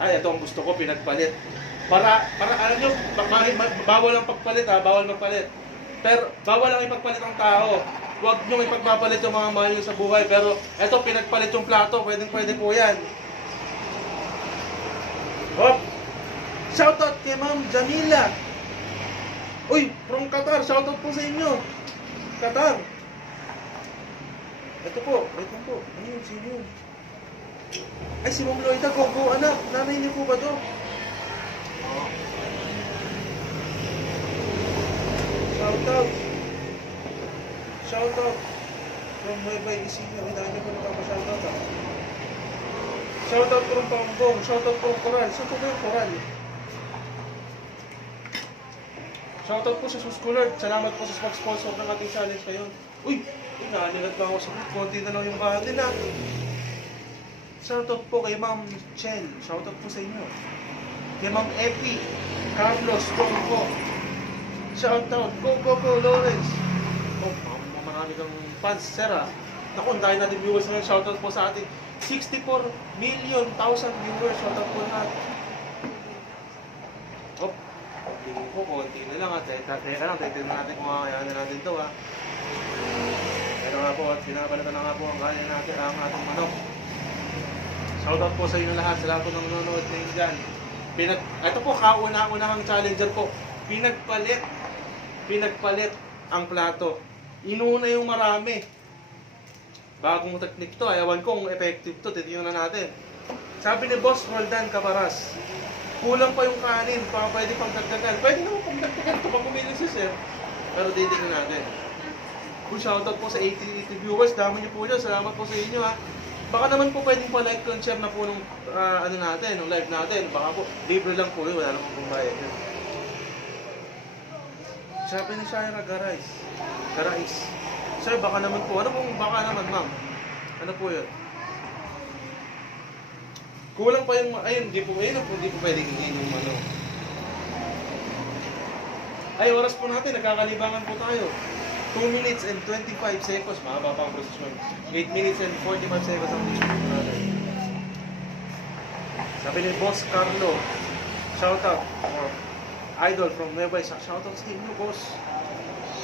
Ay, ito ang gusto ko, pinagpalit. Para, para alam nyo, ba- ba- ba- bawal ang pagpalit ha, bawal magpalit. Pero, bawal ang ipagpalit ang tao. Huwag nyo ipagpapalit yung mga mahal sa buhay. Pero, ito, pinagpalit yung plato, pwedeng pwede po yan. Hop! Shoutout kay Ma'am Jamila. Uy, from Qatar, shoutout po sa inyo. Qatar. Ito po, ito po. Ayun, sino yun? Ay, si Ma'am Loida, Gogo, anak. Nanay niyo po ba to? Oo. Shoutout. Shoutout. From Nueva Ecija. Dahil niyo po nagpapashoutout ah. Shoutout from Pambong. Shoutout from Coral. Saan po ba yung Coral? Shoutout po sa Suskulard. Salamat po sa sponsor ng ating challenge ngayon. Uy! Uy, nanilat ba ako sa konti na lang yung bahati na. Shoutout po kay Ma'am Chel. Shoutout po sa inyo. Kay Ma'am Epi. Carlos. Go po. Shoutout. Go, go, go, Lawrence. Oh, ma'am, marami kang fans, sir ah. Naku, dahil natin viewers ngayon. Shoutout po sa ating 64 million thousand viewers. Shoutout po natin. Oh, tingin ko, konti na lang at teka, teka lang, titignan natin kung kakayanin natin to ha. Pero nga po, at pinabalatan na nga po ang kaya natin ang ating manok. Shoutout po sa inyo lahat, sa lahat po ng nanonood ngayon dyan. Pinag, ito po, kauna-unahang challenger po. Pinagpalit, pinagpalit ang plato. Inuna yung marami. Bagong technique to, ayawan ko kung effective to, titignan na natin. Sabi ni Boss Roldan Caparas, kulang pa yung kanin, pa pwede pang dagdagan. Pwede naman pang dagdagan kung pumili si Sir. Pero titignan natin. Kung shoutout po sa 80, 80 viewers, dami niyo po dyan. Salamat po sa inyo ha. Baka naman po pwedeng pa-like and share na po nung ah, ano natin, nung live natin. Baka po, libre lang po yun, wala namang pong bayad yun. Sabi ni Shaira Garais. Garais. Sir, baka naman po. Ano pong baka naman, ma'am? Ano po yun? Kulang pa yung, ayun, di po, ayun, hindi po pwedeng hingin yung ano. Ay, oras po natin, nagkakalibangan po tayo. 2 minutes and 25 seconds, mahaba pa ang prosesyon. 8 minutes and 45 seconds ang natin. Sabi ni Boss Carlo, shout out or idol from Nueva Ecija. Shout out sa inyo, boss.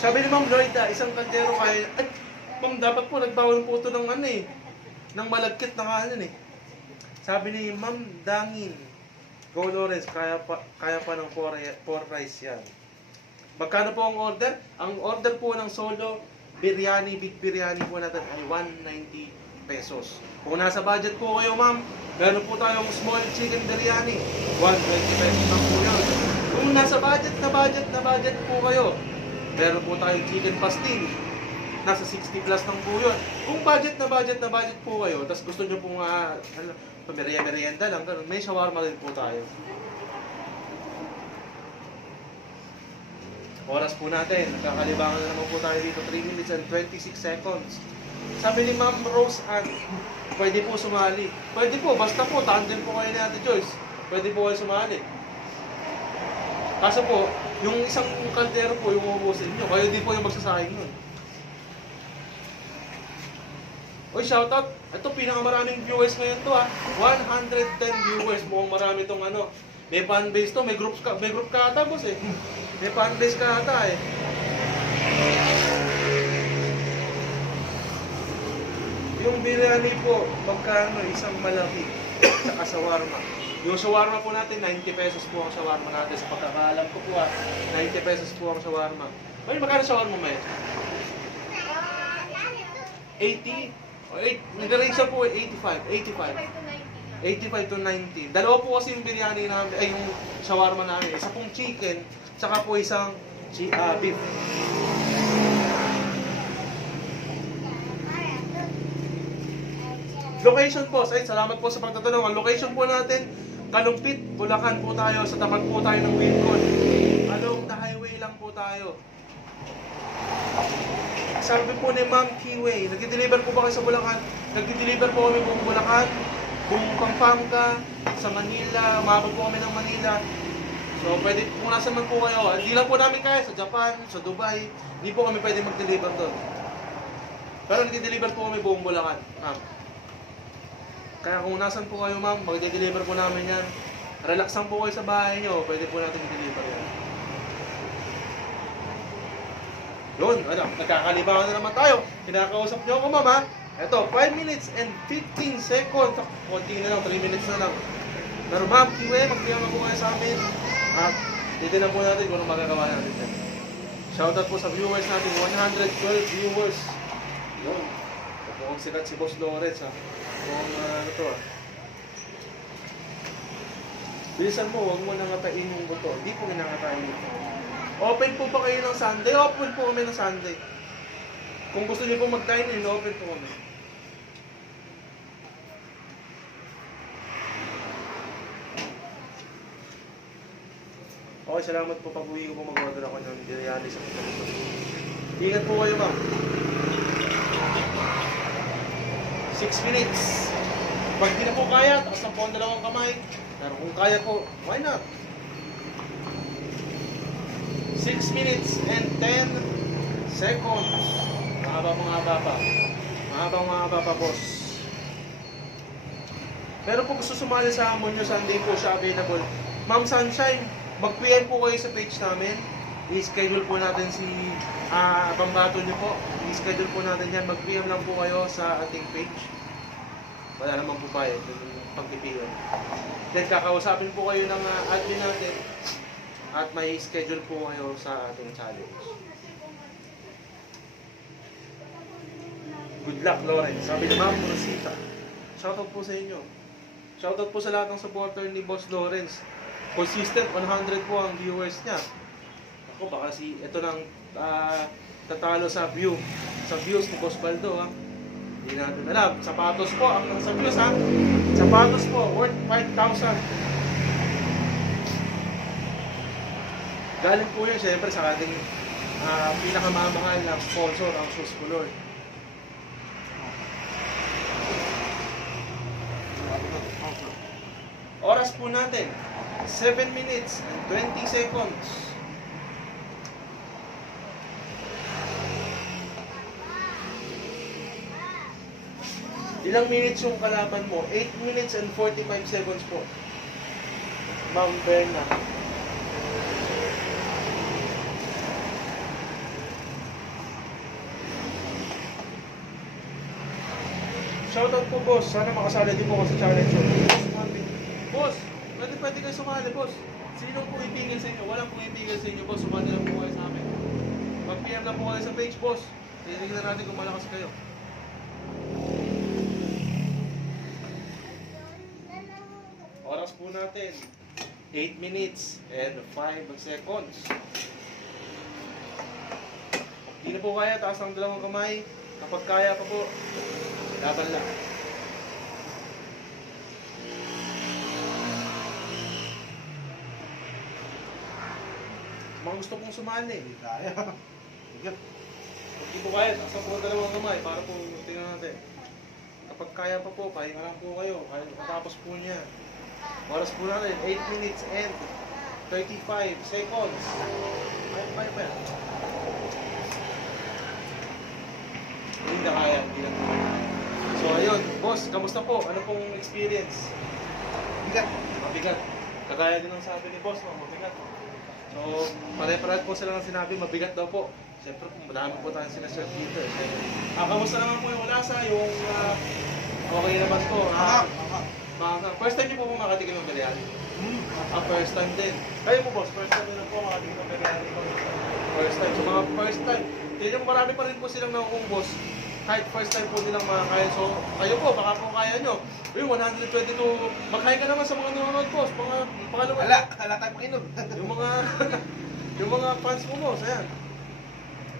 Sabi ni Ma'am Lloyda, isang kaldero kaya, ay, ma'am, dapat po nagbawal po ito ng ano eh, ng malagkit na kanan eh. Sabi ni Ma'am Dangin, Go Lawrence, kaya pa, kaya pa ng 4 rice yan. Magkano po ang order? Ang order po ng solo biryani, big biryani po natin ay 190 pesos. Kung nasa budget po kayo ma'am, meron po tayong small chicken biryani, 120 pesos lang po yun. Kung nasa budget na budget na budget po kayo, meron po tayong chicken pastil, nasa 60 plus lang po yun. Kung budget na budget na budget po kayo, tapos gusto nyo pong uh, ano, merienda lang, ganun, may shawarma din po tayo. Oras po natin, nagkakalibangan na naman po tayo dito, 3 minutes and 26 seconds. Sabi ni Ma'am Rose Ann, pwede po sumali. Pwede po, basta po, tandem po kayo ni Ate Joyce. Pwede po kayo sumali. Kaso po, yung isang kaldero po, yung ubusin nyo, kayo di po yung magsasayang nun. Uy, shoutout. Ito, pinakamaraming viewers ngayon to ha. 110 viewers. Mukhang marami tong ano. May fan base to. May group ka, may group ka ata, boss eh. May fan base ka ata eh. Yung biryani po, magkano isang malaki sa shawarma. Yung shawarma po natin, 90 pesos po ang shawarma natin. Sa pagkakaalam ko po ah, 90 pesos po ang shawarma. Ay, magkano shawarma may? 80? O, 8, nag-range po 85, 85. 85 to 90. Dalawa po kasi yung biryani namin, ay yung shawarma namin. Isa pong chicken, tsaka po isang ah, beef. Location po, ay salamat po sa pagtatanong. Ang location po natin, Kalumpit, Bulacan po tayo, sa tapat po tayo ng Wilcon. Along the highway lang po tayo. Sabi po ni Ma'am Kiway, nag-deliver po ba kayo sa Bulacan? Nag-deliver po kami buong Bulacan, buong Pampanga, sa Manila, umabot po kami ng Manila. So, pwede kung nasan man po kayo, hindi lang po namin kaya sa Japan, sa Dubai, hindi po kami pwede mag-deliver doon. Pero nag-deliver po kami buong Bulacan, ma'am. Kaya kung nasan po kayo ma'am, magde-deliver po namin yan. Relax lang po kayo sa bahay nyo, pwede po natin i-deliver yan. Yun, ano, nagkakalibangan na naman tayo. Kinakausap nyo ako ma'am ha. Ito, 5 minutes and 15 seconds. Konti na lang, 3 minutes na lang. Pero ma'am, kiwe, magbiyan mo po kayo sa amin. At titignan po natin kung ano magagawa natin dyan. Shoutout po sa viewers natin, 112 viewers. Yun. Mukhang sikat si Boss Lawrence ha. Mukhang uh, ano to ah. Bilisan mo, huwag mo nangatain yung buto. Hindi po nangatain ito. Open po ba kayo ng Sunday? Open po kami ng Sunday. Kung gusto niyo po mag-dine in, open po kami. Okay, salamat po. Pag-uwi ko po mag-order ako ng biryani sa kapatid. Ingat po kayo, ma'am. 6 minutes. Pag di na po kaya, taas na po ang dalawang kamay. Pero kung kaya po, why not? 6 minutes and 10 seconds. Mahaba mahaba pa. Mahaba mahaba pa, boss. Pero kung gusto sumali sa Amon nyo, Sunday po siya available. Ma'am Sunshine, mag-PM po kayo sa page namin. I-schedule po natin si ah Bambato nyo po. I-schedule po natin yan. Mag-PM lang po kayo sa ating page. Wala namang po bayad pag-PM. Then kakausapin po kayo ng ah, admin natin at may schedule po kayo sa ating challenge. Good luck, Lawrence. Sabi ni Ma'am Rosita. Shoutout po sa inyo. Shoutout po sa lahat ng supporter ni Boss Lawrence. Consistent, 100 po ang viewers niya. Ako, baka si, ito nang ah, tatalo sa view. Sa views ni Boss Baldo, ha? Hindi natin alam. Sapatos po, ang nasa views, ha? Sapatos po, worth 5,000. Galing po yun, syempre, sa ating ah, pinakamamahal na sponsor, ang Shoes Color. Oras po natin, 7 minutes and 20 seconds. Ilang minutes yung kalaban mo? 8 minutes and 45 seconds po. Ma'am Berna. Shoutout po boss, sana makasali din po ako sa challenge. Boss, pwede pwede kayo sumali boss. Sino po ipigil sa inyo? Walang po ipigil sa inyo boss, sumali lang po kayo sa amin. Mag-PM lang po kayo sa page boss. Titignan natin kung malakas kayo. Oras po natin, 8 minutes and 5 seconds. Hindi na po kaya, taas ang dalawang kamay. Kapag kaya pa po, laban lang. Mga gusto pong sumali. Hindi kaya. Bigat. Kung di po kaya, ang po ang dalawang kamay para po tingnan natin. Kapag kaya pa po, pahinga lang po kayo. Kaya matapos po niya. Oras po natin, 8 minutes and 35 seconds. Kaya, kaya pa yan. Hindi na kaya, hindi na kaya. So ayun, boss, kamusta po? Ano pong experience? Bigat. Mabigat. Kagaya din ng sabi ni boss, no? mabigat. So, pare-pareho po sila ng sinabi, mabigat daw po. Siyempre, kung madami po tayong sinasert dito. Eh. Ah, kamusta naman po yung ulasa? Yung ah, okay naman po. Ah, Aha. Aha. mga, first time niyo po po makatikim ng biryani? Hmm. Ah, first time din. Kayo po boss, first time din po makatikim ng biryani. First time. So mga first time. Tignan mo marami pa rin po silang nakukumbos. Kahit first time po nilang makakaya. So kayo po, baka po kaya nyo. Uy, 122. Magkaya ka naman sa mga nanonood boss. Mga pangalawa. Wala. Wala tayong makinom. Yung mga yung mga fans mo boss, ayan.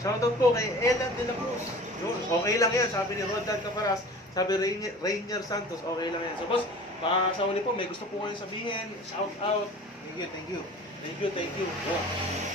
Shoutout po kay Ella de la Cruz. Yun, okay lang yan. Sabi ni Rodan Caparas, sabi Rainier, Rainier Santos, okay lang yan. So boss, baka sa uli po, may gusto po kayong sabihin, shout out. Thank you, thank you. Thank you, thank you. Oh.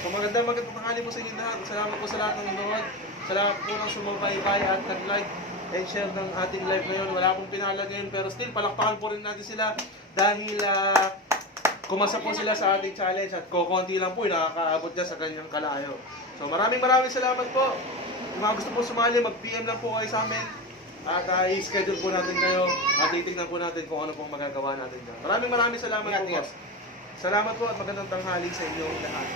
So maganda, magandang tanghali po sa inyo lahat. Salamat po sa lahat ng nanonood. Salamat po ng sumabaybay at nag-like and share ng ating live ngayon. Wala pong pinalag ngayon, pero still, palakpakan po rin natin sila dahil ah, kumasa po sila sa ating challenge at kukunti lang po yung nakakaabot dyan sa kanyang kalayo. So maraming maraming salamat po. Kung mga gusto po sumali, mag-PM lang po kayo sa amin. At uh, i-schedule po natin kayo at titignan po natin kung ano pong magagawa natin dyan. Maraming maraming salamat Ingat, po, ingat. boss. Salamat po at magandang tanghali sa inyong lahat.